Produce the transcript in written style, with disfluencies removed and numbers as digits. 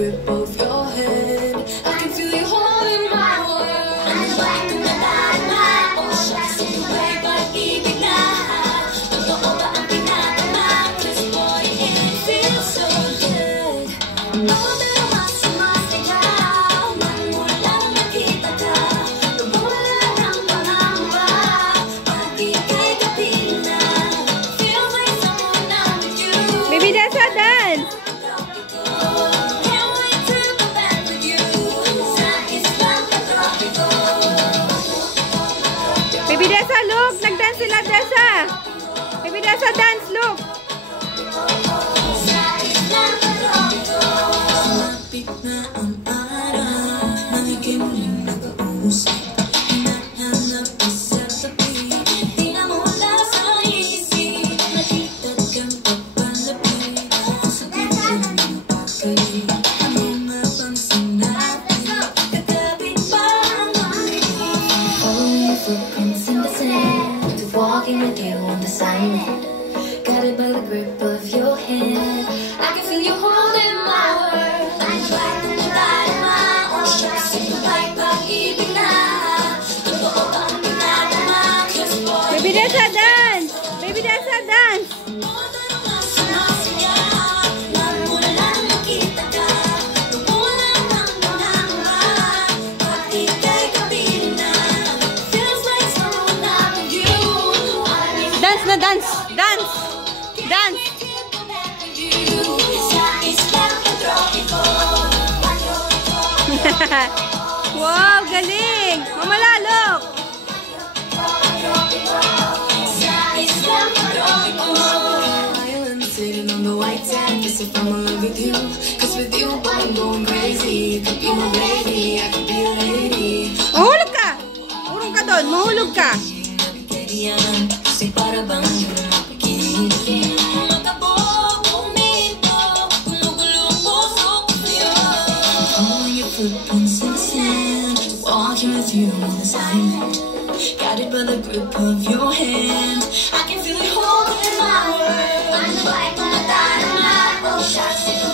grip of your hand. I can feel you holding my world. Ano ba itong nadarama? Oh, shucks, ito ba'y pag-ibig na? Totoo ba ang pinatama? 'Cause boy, it feels so good. Oh, pero mas-masigaw magmulang nakita ka. Nawala ng pangamba pag ika'y kapiling na. Feels like someone I'm with you. Baby Dessa, dance! Can't wait to go back with you sa islang tropiko. Baby Dessa, look! Nag-dance sila, Dessa! Baby Dessa, dance, look! Sa islang tropiko. Malapit na ang araw, nakikinig nag-uusap. Hinahanap ka sa tabi, di na mula sa isip. Nakita kang papalapit, sa puso ng pagkalit. Ano mapansin natin, kagabit pa ang mali. Following your footprints in the sand, to walking with you on the silent. Guided by the grip of your hand, I can feel you holding my world. Ano ba itong nadarama? Oh, shucks, ito ba'y pag-ibig na? Totoo ba ang pinatama? 'Cause boy, Baby Dessa, dance! Baby Dessa, dance! Dance na dance! Dance! Dance! Wow, galing! Mamalalok! Sitting on the white sand, guess if I'm in love with you. 'Cause with you, I'm going crazy. You could be my baby, I could be a lady. Mahulog ka! Urong ka doon, mahulog ka! Kasi para bang yun ang makikinig. Makabog, umito, gumugulo ang puso ko sa'yo. Following your footprints in the sand, walking with you on the silent. Guided by the grip of your hand, I can feel it holding my world. Ano ba itong nadarama? Oh, shucks, ito